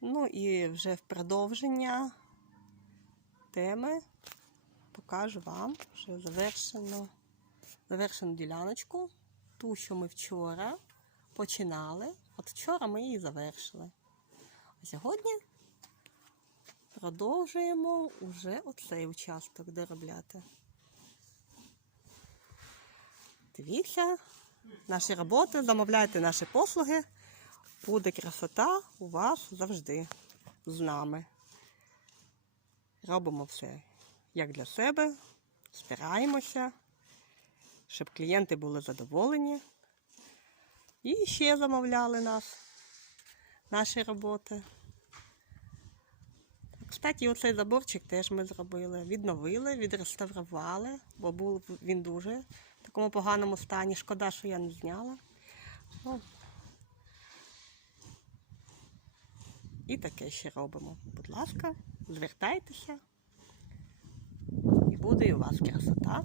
Ну і вже в продовження теми покажу вам вже завершену, завершену діляночку, ту, що ми вчора починали. От вчора ми її завершили. А сьогодні продовжуємо уже оцей участок доробляти. Дивіться наші роботи, замовляйте наші послуги. Буде красота у вас завжди з нами. Робимо все як для себе, стараємося, щоб клієнти були задоволені. І ще замовляли нас, наші роботи. Кстати, оцей заборчик теж ми зробили. Відновили, відреставрували, бо був він дуже в такому поганому стані. Шкода, що я не зняла. Ну, і таке ще робимо. Будь ласка, звертайтеся. І буде і у вас красота.